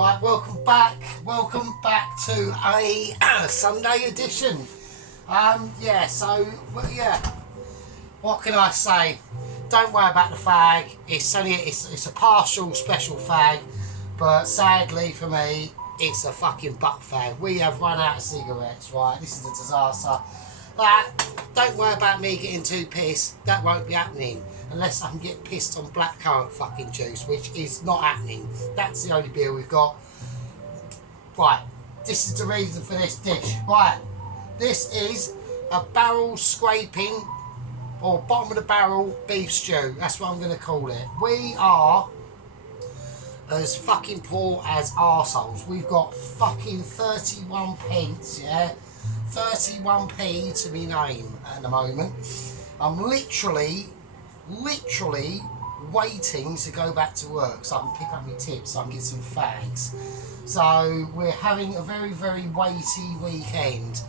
Right, welcome back to a Sunday edition. What can I say? Don't worry about the fag. It's a partial special fag, but sadly for me, it's a fucking butt fag. We have run out of cigarettes, right? This is a disaster. Don't worry about me getting too pissed. That won't be happening unless I can get pissed on blackcurrant fucking juice, which is not happening. That's the only beer we've got. Right, this is the reason for this dish. Right, this is a barrel scraping or bottom of the barrel beef stew. That's what I'm going to call it. We are as fucking poor as arseholes. We've got fucking 31 pence, yeah? 31p to my name at the moment. I'm literally waiting to go back to work so I can pick up my tips, so I can get some fags. So we're having a very, very weighty weekend.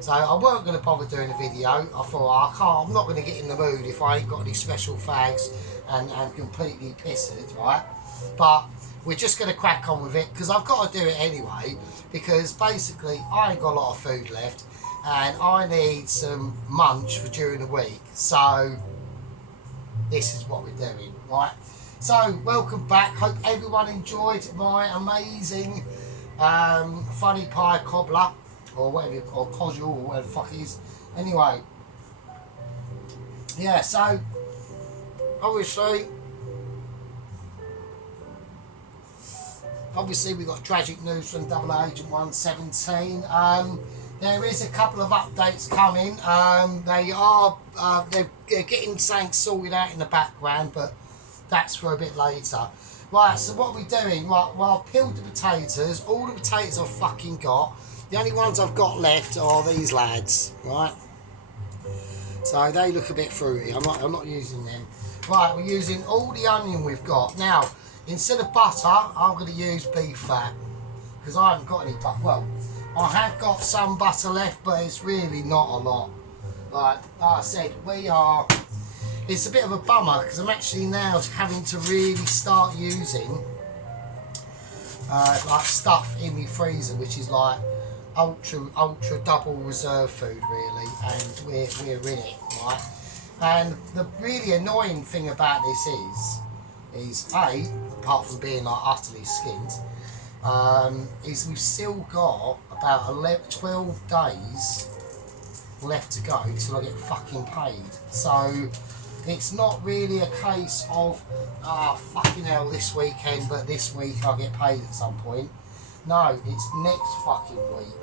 So I weren't going to bother doing a video. I thought I'm not going to get in the mood if I ain't got any special fags and I'm completely pissed, right? But we're just going to crack on with it because I've got to do it anyway, because basically I ain't got a lot of food left and I need some munch for during the week. So this is what we're doing, right? So welcome back. Hope everyone enjoyed my amazing funny pie cobbler or whatever you call, codule or whatever the fuck it is. Anyway, yeah, so obviously we got tragic news from Double Agent 117. There is a couple of updates coming. They're getting something sorted out in the background, but that's for a bit later. Right, so what are we doing? Right, well, I've peeled the potatoes. All the potatoes I've fucking got. The only ones I've got left are these lads, right? So they look a bit fruity. I'm not using them. Right, we're using all the onion we've got. Now, instead of butter, I'm going to use beef fat because I haven't got any butter. Well, I have got some butter left, but it's really not a lot. Like I said, it's a bit of a bummer because I'm actually now having to really start using like stuff in my freezer, which is like ultra double reserve food really, and we're in it, right? And the really annoying thing about this is apart from being like utterly skint, is we've still got about 12 days left to go till I get fucking paid. So it's not really a case of fucking hell this weekend, but this week I'll get paid at some point. No, it's next fucking week.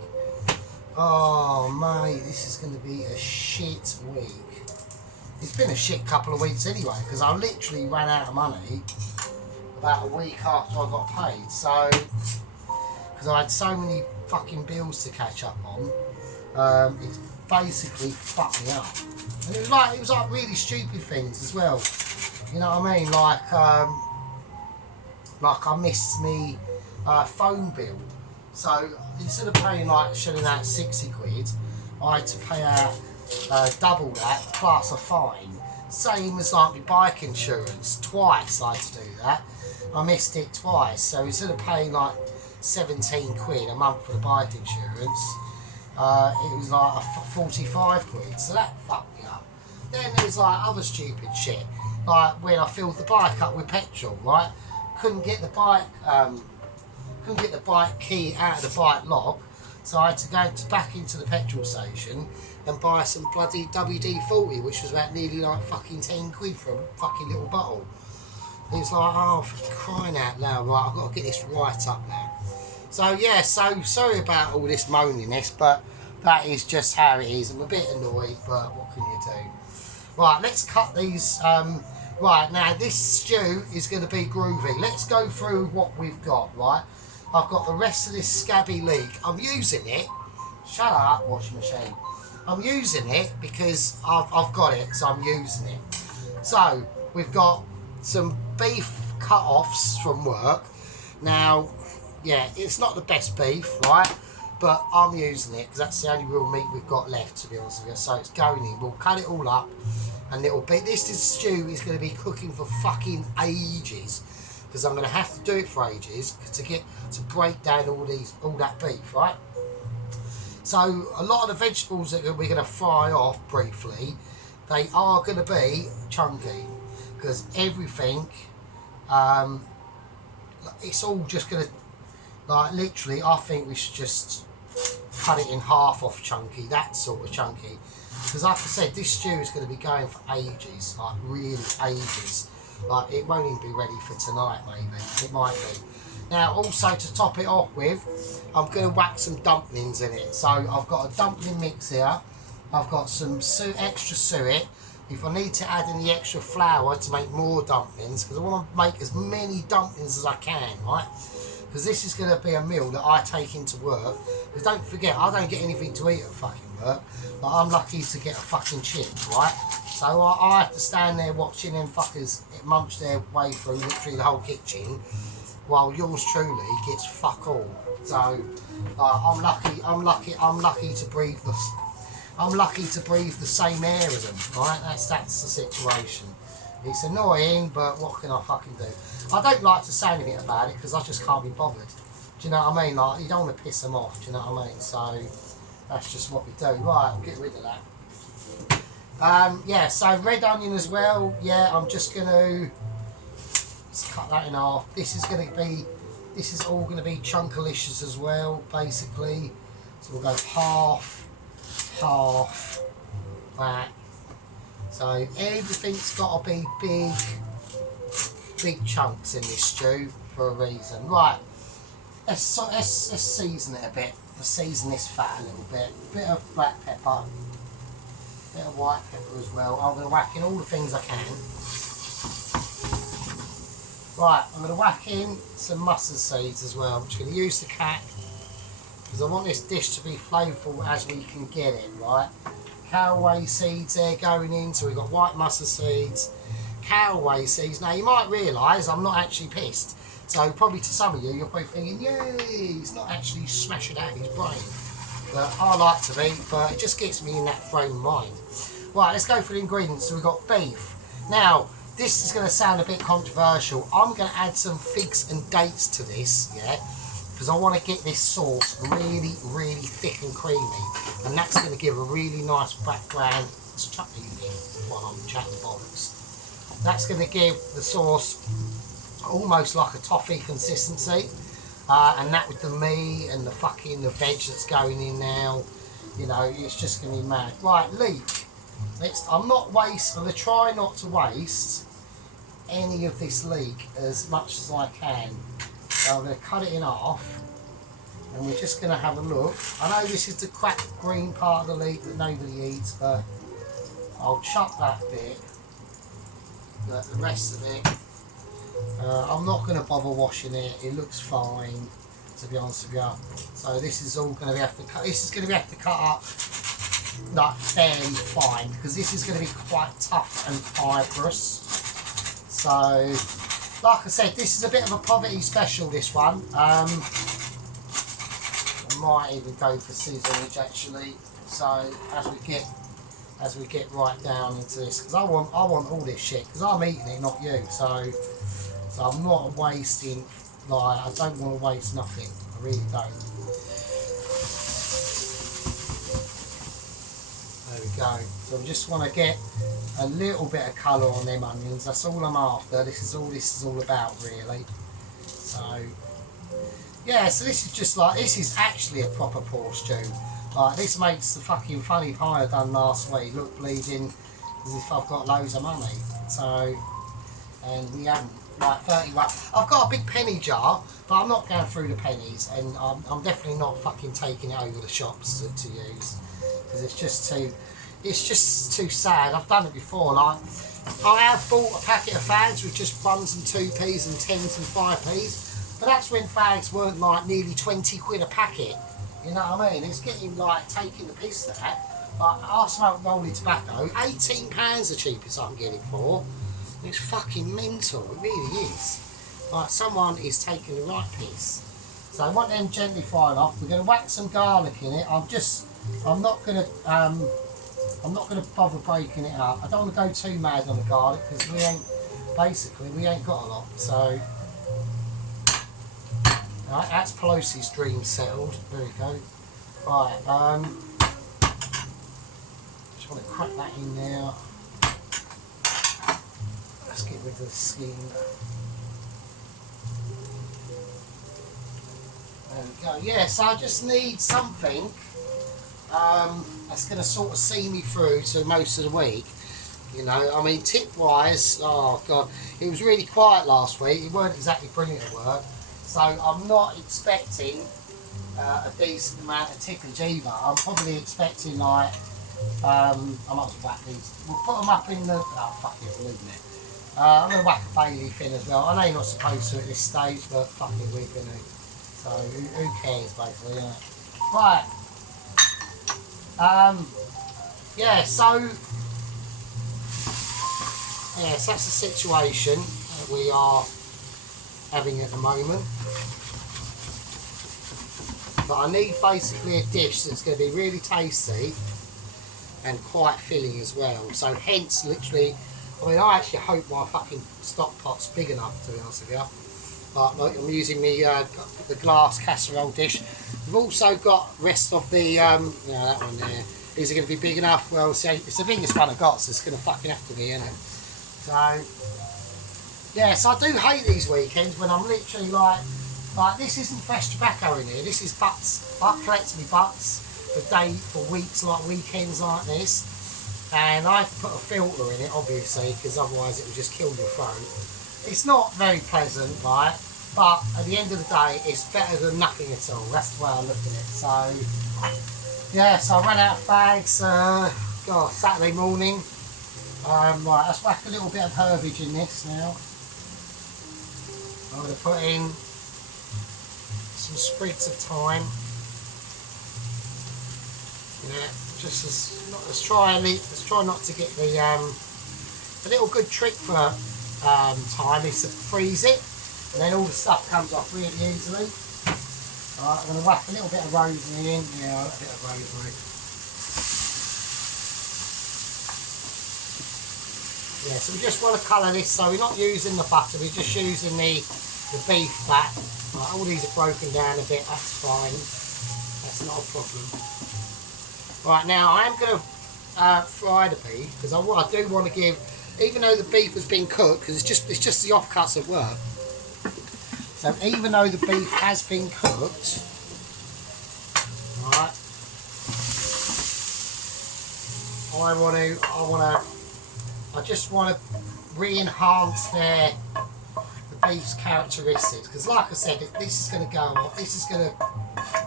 Oh mate, this is going to be a shit week. It's been a shit couple of weeks anyway, because I literally ran out of money about a week after I got paid. So, because I had so many fucking bills to catch up on, it's basically fucked me up. And it was like really stupid things as well. You know what I mean? Like I missed me phone bill. So instead of paying shelling out 60 quid, I had to pay out double that plus a fine. Same as like my bike insurance, twice I had to do that. I missed it twice, so instead of paying like 17 quid a month for the bike insurance, it was like 45 quid, so that fucked me up. Then there's like other stupid shit, like when I filled the bike up with petrol, right? Couldn't get the bike key out of the bike lock, so I had to go back into the petrol station and buy some bloody WD-40, which was about nearly like fucking 10 quid for a fucking little bottle. It's like, oh, for crying out loud, right, I've got to get this right up now. So yeah, so sorry about all this moaniness, but that is just how it is. I'm a bit annoyed, but what can you do? Right, let's cut these. Right, now this stew is going to be groovy. Let's go through what we've got, right? I've got the rest of this scabby leek. I'm using it. Shut up, washing machine. I'm using it because I've got it, so I'm using it. So we've got some beef cut-offs from work. Now, yeah, it's not the best beef, right? But I'm using it because that's the only real meat we've got left, to be honest with you. So it's going in. We'll cut it all up, and it'll be. This stew is going to be cooking for fucking ages. because I'm going to have to do it for ages to break down all that beef, right? So a lot of the vegetables that we're going to fry off briefly, they are going to be chunky, because everything, it's all just going to, like, literally, I think we should just cut it in half off chunky, that sort of chunky. Because like I said, this stew is going to be going for ages, like really ages. Like, it won't even be ready for tonight, maybe. It might be. Now, also to top it off with, I'm going to whack some dumplings in it. So I've got a dumpling mix here. I've got some extra suet. If I need to add any extra flour to make more dumplings, because I want to make as many dumplings as I can, right? Because this is going to be a meal that I take into work. Because don't forget, I don't get anything to eat at fucking work. Like, I'm lucky to get a fucking chip, right? So I have to stand there watching them fuckers munch their way through literally the whole kitchen, while yours truly gets fuck all. So I'm lucky to breathe the same air as them, right? That's the situation. It's annoying, but what can I fucking do? I don't like to say anything about it because I just can't be bothered. Do you know what I mean? Like, you don't want to piss them off, do you know what I mean? So that's just what we do. Right, I'll get rid of that. Yeah, so red onion as well. Yeah, I'm just going to cut that in half. This is all going to be chunkalicious as well, basically. So we'll go half, that. So everything's got to be big chunks in this stew for a reason. Right, let's season it a bit. Let's season this fat a little bit. Bit of black pepper, bit of white pepper as well. I'm going to whack in all the things I can. Right, I'm going to whack in some mustard seeds as well. I'm just going to use the cap because I want this dish to be flavourful as we can get it, right? Caraway seeds there going in, so we've got white mustard seeds, caraway seeds. Now you might realise I'm not actually pissed, so probably to some of you, you're probably thinking, yay, he's not actually smashing out his brain. But I like to be, but it just gets me in that frame of mind. Right, let's go for the ingredients. So we've got beef. Now, this is going to sound a bit controversial. I'm going to add some figs and dates to this, yeah, because I want to get this sauce really, really thick and creamy, and that's going to give a really nice background. Let's chuck these in while I'm chatting bollocks. That's going to give the sauce almost like a toffee consistency, and that with the meat and the veg that's going in now, you know, it's just going to be mad. Right, leek. I'm going to try not to waste any of this leek as much as I can. So I'm going to cut it in half, and we're just going to have a look. I know this is the cracked green part of the leek that nobody eats, but I'll chop that bit, but the rest of it, I'm not going to bother washing it. It looks fine, to be honest with you. So this is all going to have to cut. This is going to have to cut up like fairly fine, because this is going to be quite tough and fibrous. So, like I said, this is a bit of a poverty special, this one. I might even go for scissors actually. So as we get right down into this, because I want all this shit, because I'm eating it, not you. So I'm not wasting. Like, I don't want to waste nothing. I really don't. There we go. So I just want to get a little bit of colour on them onions. That's all I'm after. This is all about, really. So yeah, so this is just like, this is actually a proper pork stew. Like, this makes the fucking funny pie I done last week look bleeding as if I've got loads of money. So, and we haven't. Like 31. I've got a big penny jar, but I'm not going through the pennies, and I'm definitely not fucking taking it over the shops to use, because it's just too sad. I've done it before. Like, I have bought a packet of fags with just 1s and 2p's and 10s and 5p's, but that's when fags weren't like nearly 20 quid a packet. You know what I mean? It's getting like taking the piss that. Like, I smoke rolling tobacco, £18 the cheapest I can get it for. It's fucking mental, it really is. Like, someone is taking the right piss. So I want them gently fried off. We're going to whack some garlic in it. I'm not going to bother breaking it up. I don't want to go too mad on the garlic, because we ain't got a lot. So Right, that's Pelosi's dream settled. There we go. Right, just want to crack that in now. Let's get rid of the skin. There we go. Yeah, so I just need something that's going to sort of see me through to most of the week. You know, I mean, tip-wise, oh God, it was really quiet last week. It weren't exactly brilliant at work. So I'm not expecting a decent amount of tippage either. I'm probably expecting like, I might as well whack these. We'll put them up in the, oh fuck it, we're leaving it. I'm going to whack a bay leaf in as well. I know you're not supposed to at this stage, but fuck it, we're going to. So who cares basically, yeah. Right. Yeah, so yes, that's the situation that we are having at the moment. But I need basically a dish that's going to be really tasty and quite filling as well. So hence, literally, I mean, I actually hope my fucking stock pot's big enough, to be honest with you. But like, I'm using the glass casserole dish. We've also got rest of the, that one there. Is it going to be big enough? Well, see, it's the biggest one I've got, so it's going to fucking have to be, isn't it? So, yes, I do hate these weekends when I'm literally like this isn't fresh tobacco in here. This is butts. I collect me butts for weeks, like weekends like this. And I have to put a filter in it, obviously, because otherwise it will just kill your throat. It's not very pleasant, right? But at the end of the day, it's better than nothing at all. That's the way I look at it. So, yeah, so I ran out of fags, Saturday morning. Right, let's whack a little bit of herbage in this now. I'm going to put in some sprigs of thyme. Yeah, let's try not to get the little good trick for thyme is to freeze it, and then all the stuff comes off really easily. Alright, I'm going to whack a little bit of rosemary in. Yeah, a bit of rosemary. Yeah, so we just want to colour this, so we're not using the butter, we're just using the beef fat. Right, all these are broken down a bit, that's fine. That's not a problem. Right, now I am going to fry the beef, because what I do want to give, even though the beef has been cooked, because it's just the offcuts at work. So even though the beef has been cooked, right, I just want to re-enhance the beef's characteristics, because like I said, this is going to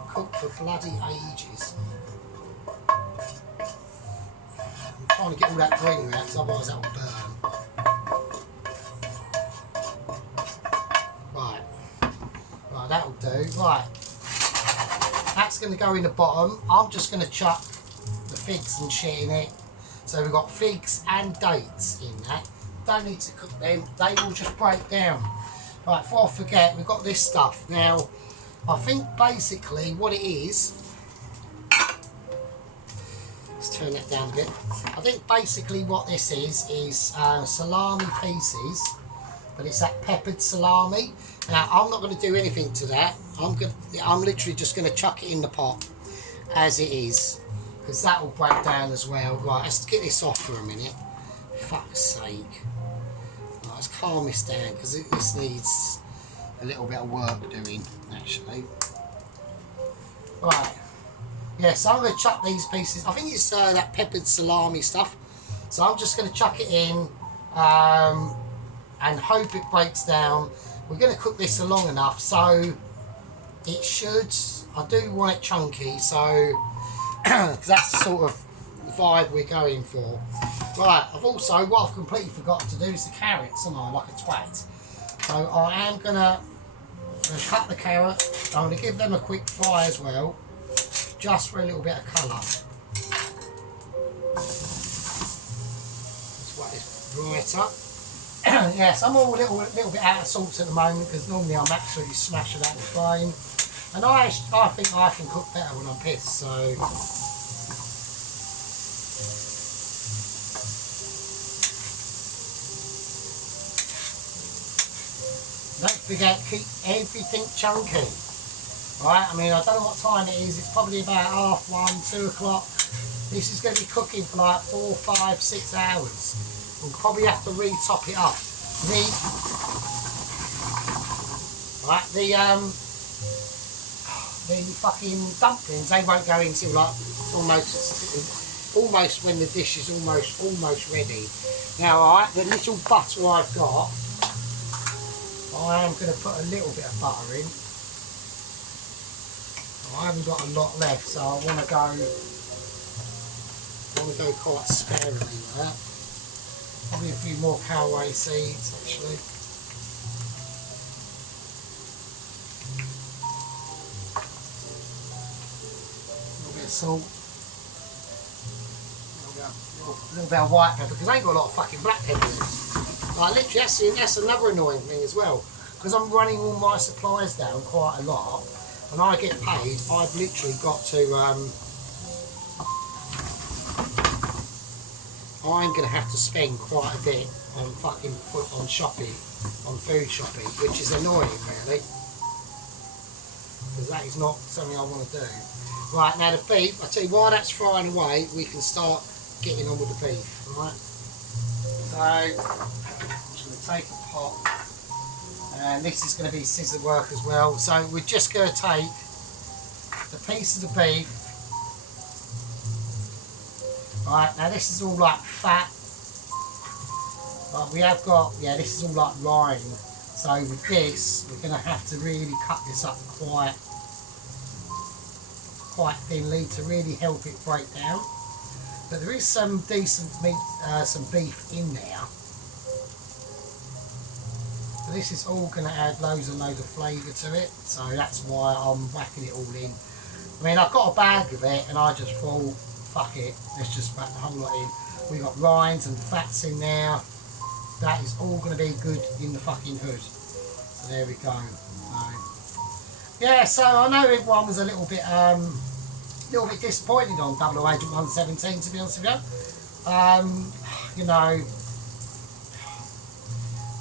cook for bloody ages. I'm trying to get all that green out, because otherwise that will burn. Right, that'll do. Right, that's going to go in the bottom. I'm just going to chuck the figs and shit in it. So we've got figs and dates in that. Don't need to cook them, they will just break down. Right, before I forget, we've got this stuff. Now, I think basically what it is, let's turn that down a bit. I think basically what this is salami pieces, but it's that peppered salami. Now, I'm not going to do anything to that. I'm literally just going to chuck it in the pot as it is, because that will break down as well. Right, let's get this off for a minute. Fuck's sake. Right, let's calm this down, because this needs a little bit of work doing, actually. Right. Yeah, so I'm going to chuck these pieces. I think it's that peppered salami stuff. So I'm just going to chuck it in and hope it breaks down. We're going to cook this long enough, so it should. I do want it chunky, so because that's the sort of vibe we're going for. Right, what I've completely forgotten to do is the carrots, am I, like a twat. So I am going to cut the carrot. I'm going to give them a quick fry as well, just for a little bit of colour. Let's whack this right up. Yes, I'm all a little bit out of salt at the moment, because normally I'm absolutely smashing out the flame. And I think I can cook better when I'm pissed, so. Don't forget, keep everything chunky. Right, I mean, I don't know what time it is. It's probably about 1:30, 2 o'clock. This is going to be cooking for like 4, 5, 6 hours. We'll probably have to re-top it up. The fucking dumplings, they won't go until like almost when the dish is almost ready. Now, alright, the little butter I've got, I am going to put a little bit of butter in. I haven't got a lot left, so I want to go quite sparingly with that. Probably a few more caraway seeds actually. A little bit of salt. A little bit of white pepper, because I ain't got a lot of fucking black pepper in it. Like literally, that's another annoying thing as well. Because I'm running all my supplies down quite a lot. When I get paid, I've literally got to, I'm going to have to spend quite a bit on on shopping, on food shopping, which is annoying really. Because that is not something I want to do. Right, now the beef, I'll tell you while that's frying away, we can start getting on with the beef, right? So, I'm just going to take a pot. And this is going to be scissor work as well. So we're just going to take the piece of the beef. Right, now this is all like fat. But we have got, yeah, this is all like rind. So with this, we're going to have to really cut this up quite thinly to really help it break down. But there is some decent meat, some beef in there. This is all going to add loads and loads of flavour to it, so that's why I'm whacking it all in. I mean, I've got a bag of it and I just thought, fuck it, let's just whack the whole lot in. We've got rinds and fats in there. That is all going to be good in the fucking hood. So there we go. Yeah, so I know everyone was a little bit disappointed on 00 Agent 117, to be honest with you. You know,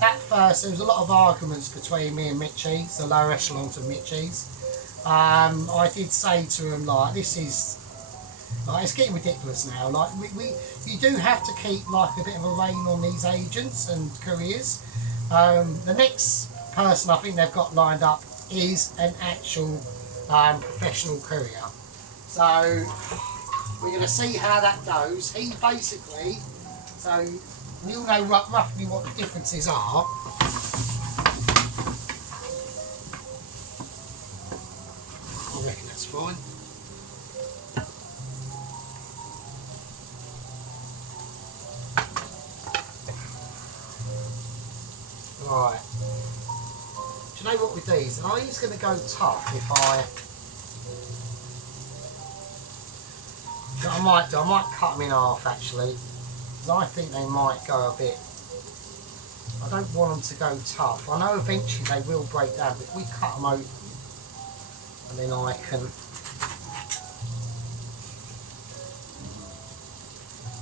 at first there was a lot of arguments between me and Mitchies, the lower echelons of Mitchies. I did say to him, like, this is, like, it's getting ridiculous now. Like, you do have to keep like a bit of a rein on these agents and couriers. The next person I think they've got lined up is an actual professional courier. So we're going to see how that goes. He basically, so you'll know roughly what the differences are. I reckon that's fine. Right. Do you know what with these? Are these going to go tough if I might cut them in half actually. I think they might go a bit, I don't want them to go tough. I know eventually they will break down, but if we cut them open and then I can,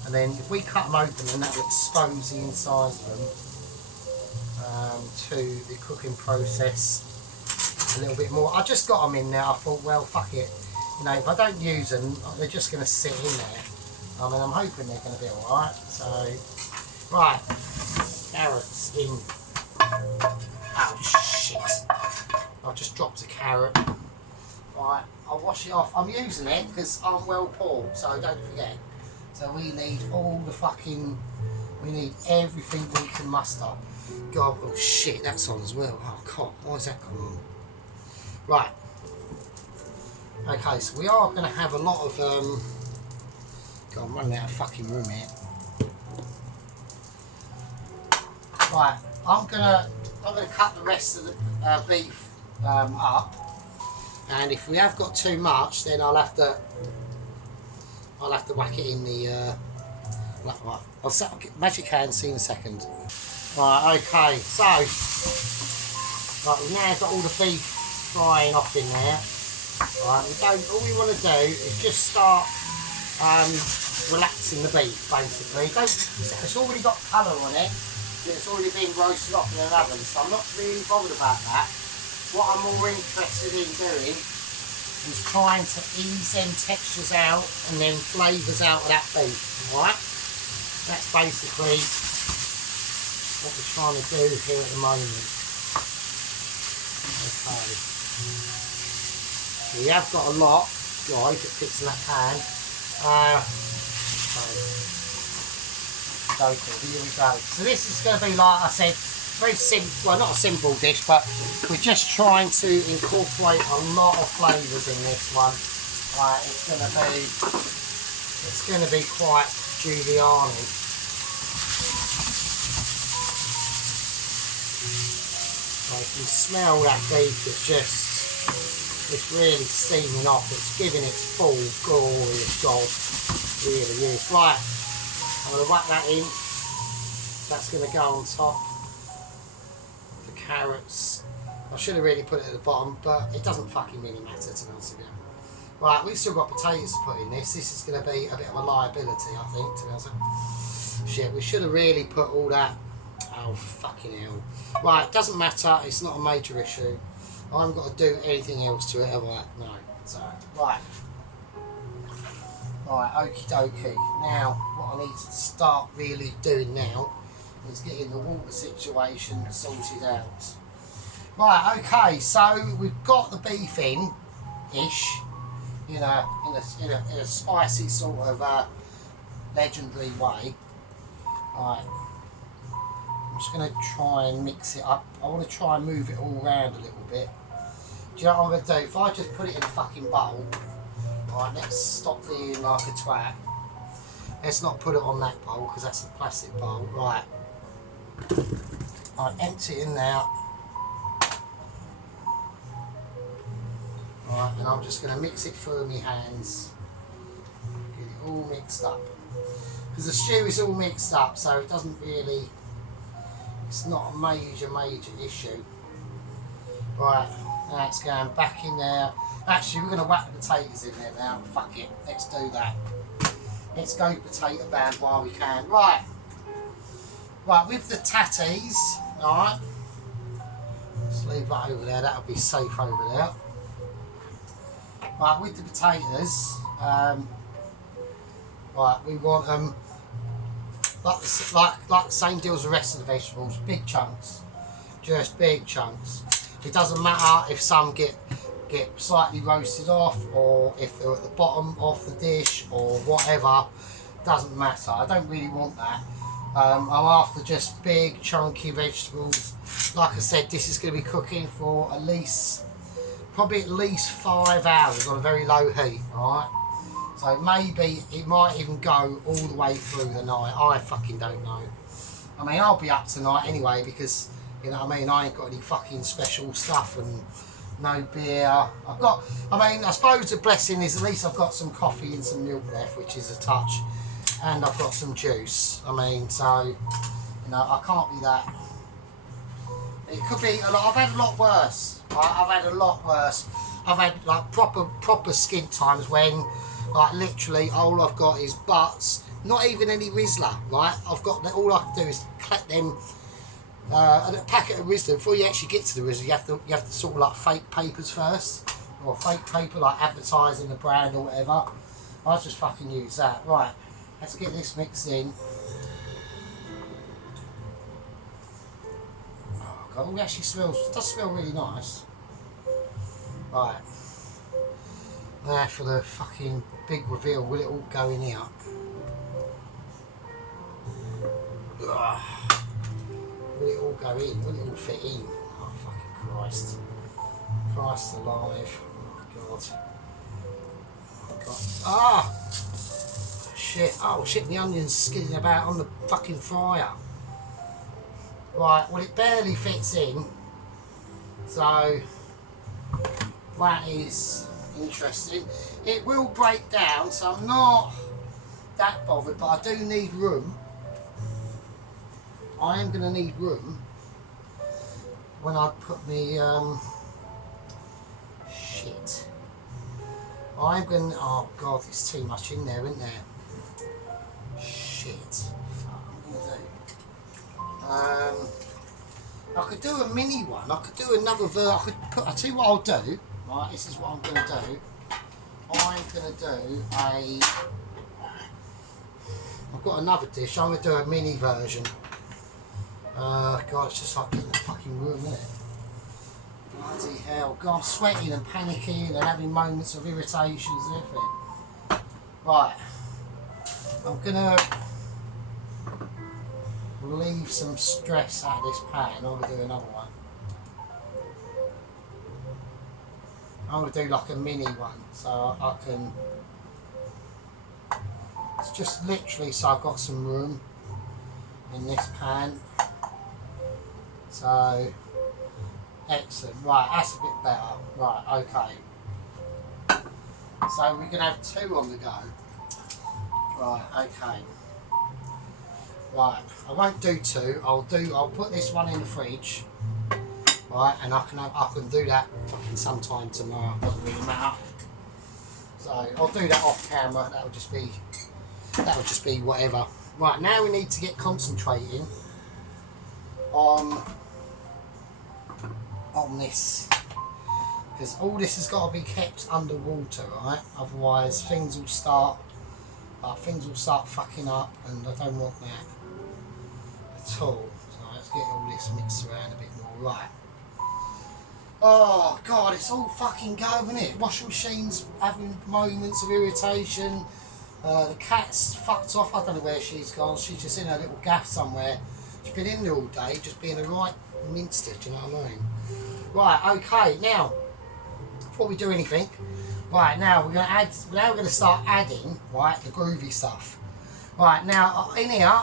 and then if we cut them open then that will expose the inside of them to the cooking process a little bit more. I just got them in there, I thought, well, fuck it, you know, if I don't use them they're just going to sit in there. I mean, I'm hoping they're going to be alright. So, right, carrots in. Oh shit! I've just dropped a carrot. Right, I'll wash it off. I'm using it because I'm well poured, so don't forget. So we need all the fucking, we need everything we can muster. God, oh shit, that's on as well. Oh god, why is that going on? Right. Okay, so we are going to have a lot of God, I'm running out of fucking room here. Right, I'm gonna cut the rest of the beef up, and if we have got too much, then I'll have to whack it in the. Right, I'll set magic hand. See in a second. Right, okay, so right, we've now got all the beef frying off in there. Right, all we want to do is just start relaxing the beef, basically. It's already got colour on it, it's already been roasted off in an oven, so I'm not really bothered about that. What I'm more interested in doing is trying to ease them textures out and then flavours out of that beef, alright? That's basically what we're trying to do here at the moment. Okay. We have got a lot, guys, that fits in that pan. Okay, here we go. So this is going to be, like I said, very simple, well not a simple dish, but we're just trying to incorporate a lot of flavours in this one. Right, it's going to be quite Giuliani. So you can smell that beef, it's really steaming off, it's giving its full glorious job, it really is. Right, I'm going to whack that in, that's going to go on top. The carrots, I should have really put it at the bottom, but it doesn't fucking really matter, to be honest with you. Right, we've still got potatoes to put in this is going to be a bit of a liability, I think, to be honest with you. Shit, we should have really put all that, oh fucking hell. Right, it doesn't matter, it's not a major issue. I haven't got to do anything else to it, have I? No. So, right. Right, okie dokie. Now, what I need to start really doing now is getting the water situation sorted out. Right, okay, so we've got the beef in-ish, in a spicy sort of legendary way. Right. I'm just going to try and mix it up. I want to try and move it all around a little bit. Do you know what I'm going to do? If I just put it in a fucking bowl, right, let's stop being like a twat. Let's not put it on that bowl because that's a plastic bowl. Right. Right, empty it in now. Right, and I'm just going to mix it through my hands. Get it all mixed up. Because the stew is all mixed up, so it doesn't really... It's not a major issue. Right, now it's going back in there. Actually, we're going to whack the potatoes in there now. Fuck it, let's do that. Let's go potato band while we can. Right, right, with the tatties, alright. Let's leave that over there, that'll be safe over there. Right, with the potatoes, right, we want them. Like the same deal as the rest of the vegetables, big chunks, just big chunks. It doesn't matter if some get slightly roasted off or if they're at the bottom of the dish or whatever, doesn't matter. I don't really want that. I'm after just big chunky vegetables. Like I said, this is going to be cooking for probably at least 5 hours on a very low heat, alright? So maybe it might even go all the way through the night. I fucking don't know. I mean, I'll be up tonight anyway because, you know what I mean, I ain't got any fucking special stuff and no beer. I suppose the blessing is at least I've got some coffee and some milk left, which is a touch. And I've got some juice. I mean, so, you know, I can't be that. It could be a lot. I've had a lot worse. I've had a lot worse. I've had like proper skint times when, like, literally all I've got is butts, not even any Rizzler, right? All I can do is collect them, a packet of Rizzler. Before you actually get to the Rizzler, you have to sort of like fake papers first, or fake paper like advertising the brand or whatever. I'll just fucking use that. Right, let's get this mixed in. Oh god, it actually does smell really nice. Right. Now for the fucking big reveal, will it all go in here? Ugh. Will it all go in? Will it all fit in? Oh fucking Christ. Christ alive. Oh god. Oh god. Ah! Shit. Oh shit, the onion's skidding about on the fucking fryer. Right, well it barely fits in. So that is interesting. It will break down, so I'm not that bothered, but I do need room. I am going to need room when I put me shit. I'm going to, oh god, there's too much in there, isn't there? Shit. What am I going to do? I could do a mini one. I could do another I'll tell you what I'll do. Right, this is what I'm going to do. I'm going to do I've got another dish. I'm going to do a mini version. God, it's just like getting the fucking room, isn't it? Bloody hell. God, I'm sweating and panicking and having moments of irritations and everything. Right. I'm going to relieve some stress out of this pan. I'm going to do another one. I'm going to do like a mini one so I can... It's just literally so I've got some room in this pan. So, excellent. Right, that's a bit better. Right, okay. So we're going to have 2 on the go. Right, okay. Right, I won't do 2. I'll put this one in the fridge. Right, and I can do that fucking sometime tomorrow. Doesn't really matter. So I'll do that off camera. That'll just be whatever. Right, now we need to get concentrating on this, because all this has got to be kept underwater, right? Otherwise things will start fucking up, and I don't want that at all. So let's get all this mixed around a bit more. Right. Oh God, it's all fucking go, isn't it? Washing machine's having moments of irritation. The cat's fucked off. I don't know where she's gone. She's just in her little gaff somewhere. She's been in there all day, just being a right minster, do you know what I mean? Right, okay, now, before we do anything, right, now we're going to start adding, right, the groovy stuff. Right, now, in here,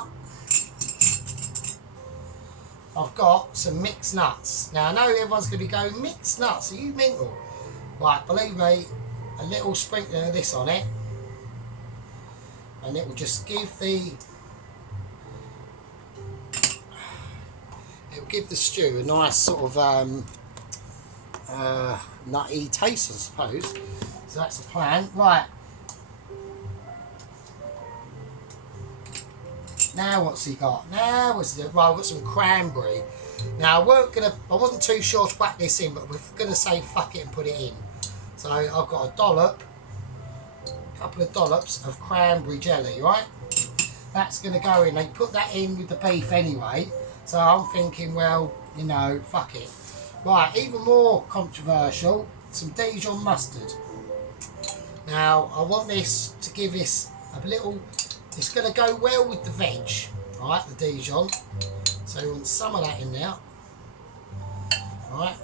I've got some mixed nuts. Now, I know everyone's going to be going, mixed nuts, are you mental? Right, believe me, a little sprinkling of this on it, and it will just give the stew a nice sort of nutty taste, I suppose. So that's the plan. Right. Now what's he got? Now what's it? Well, I've got some cranberry. Now I wasn't too sure to whack this in, but we're gonna say fuck it and put it in. So I've got a couple of dollops of cranberry jelly, right? That's gonna go in. They put that in with the beef anyway. So I'm thinking, well, you know, fuck it. Right, even more controversial, some Dijon mustard. Now, I want this to give this a little, it's going to go well with the veg, right, the Dijon. So you want some of that in there, right.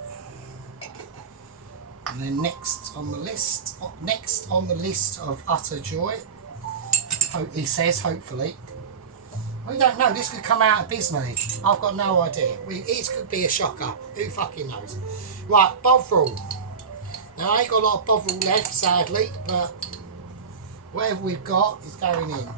And then next on the list of utter joy, he says, hopefully. We don't know, this could come out abysmally. I've got no idea. It could be a shocker. Who fucking knows? Right, bovril. Now, I ain't got a lot of bovril left, sadly, but whatever we've got is going in.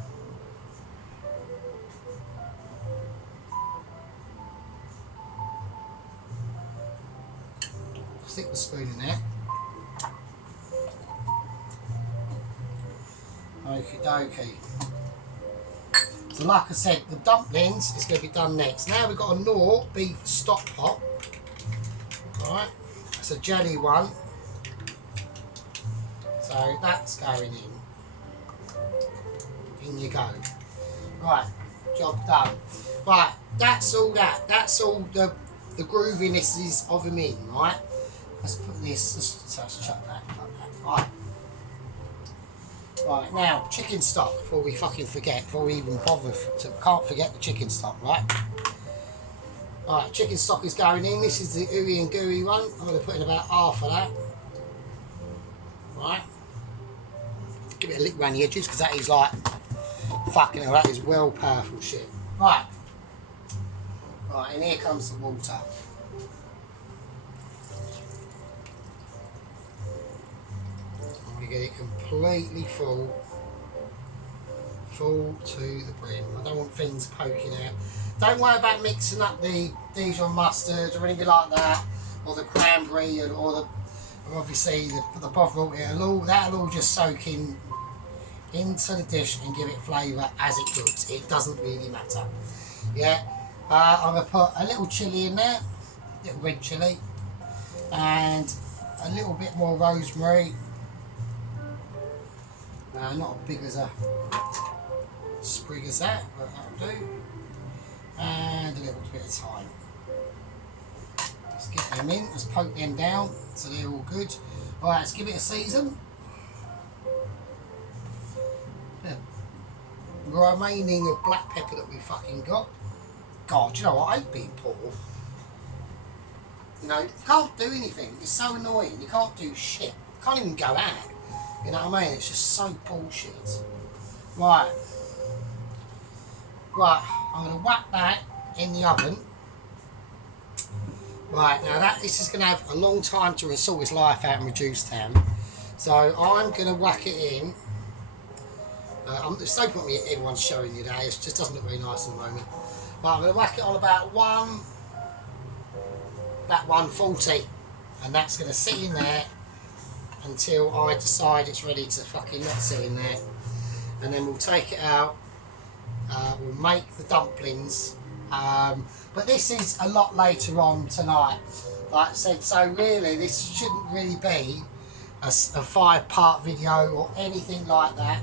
Stick the spoon in there. Okie dokie. So like I said, the dumplings is going to be done next. Now we've got a Knorr beef stock pot. Right, it's a jelly one. So that's going in. In you go. Right, job done. Right, that's all that. That's all the groovinesses of them in, right? Let's put this, let's chuck that, right. Right, now, chicken stock, before we fucking forget, before we even bother, can't forget the chicken stock, right? Right, chicken stock is going in. This is the ooey and gooey one. I'm going to put in about half of that. Right. Give it a lick around the edges, because that is like, fucking hell, that is well powerful shit. Right. Right, and here comes the water. Get it completely full to the brim. I don't want things poking out. Don't worry about mixing up the Dijon mustard or anything like that, or the cranberry, or obviously the bovril. That'll all just soak in into the dish and give it flavour as it cooks. It doesn't really matter. Yeah, I'm gonna put a little chilli in there, little red chilli, and a little bit more rosemary. Not as big as a sprig as that, but that'll do. And a little bit of thyme. Let's get them in, let's poke them down so they're all good. Alright, let's give it a season. Yeah. The remaining of black pepper that we fucking got. God, you know what? I hate being poor. You know, you can't do anything. It's so annoying. You can't do shit. You can't even go out. You know what I mean? It's just so bullshit. Right. Right, I'm going to whack that in the oven. Right, now this is going to have a long time to sort its life out and reduce down. So I'm going to whack it in. There's no point me everyone's showing you that. It just doesn't look very nice at the moment. Right, I'm going to whack it on about 140, and that's going to sit in there until I decide it's ready to fucking not sit in there, and then we'll take it out. We'll make the dumplings, but this is a lot later on tonight, like I said, so really this shouldn't really be a 5-part video or anything like that.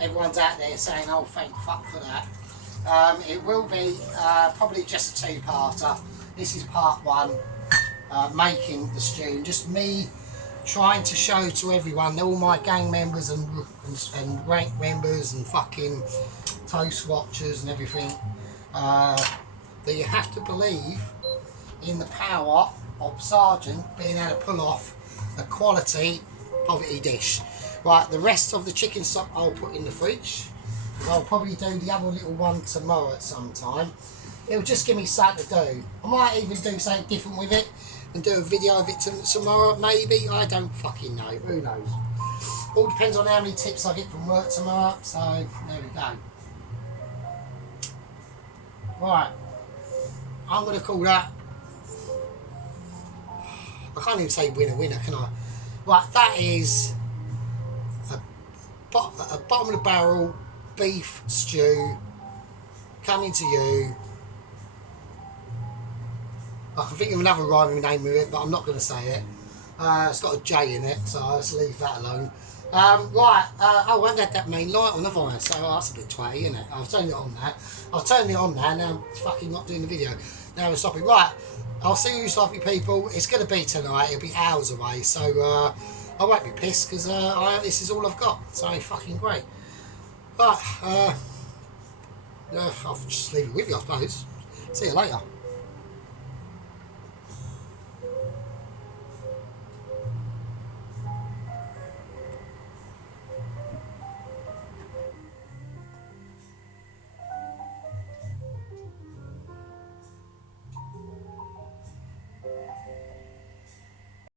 Everyone's out there saying, oh thank fuck for that. It will be probably just a 2-parter. This is part 1, making the stew, just me trying to show to everyone, all my gang members and rank members and fucking toast watchers and everything, that you have to believe in the power of Sergeant being able to pull off a quality poverty dish. Right, the rest of the chicken stock I'll put in the fridge. I'll probably do the other little one tomorrow at some time. It'll just give me something to do. I might even do something different with it and do a video of it tomorrow, maybe. I don't fucking know. Who knows? All depends on how many tips I get from work tomorrow. So, there we go. Right. I'm going to call that... I can't even say winner, can I? Right, that is a bottom of the barrel beef stew coming to you. I can think of another rhyming name with it, but I'm not going to say it. It's got a J in it, so I'll just leave that alone. Right, oh, I haven't had that main light on, have I? So that's a bit twatty, isn't it? I've turned it on now. I've turned it on now, now I'm fucking not doing the video. Now we're stopping. Right, I'll see you lovely people. It's going to be tonight, it'll be hours away, so I won't be pissed, because this is all I've got. So fucking great. Right, I'll just leave it with you, I suppose. See you later.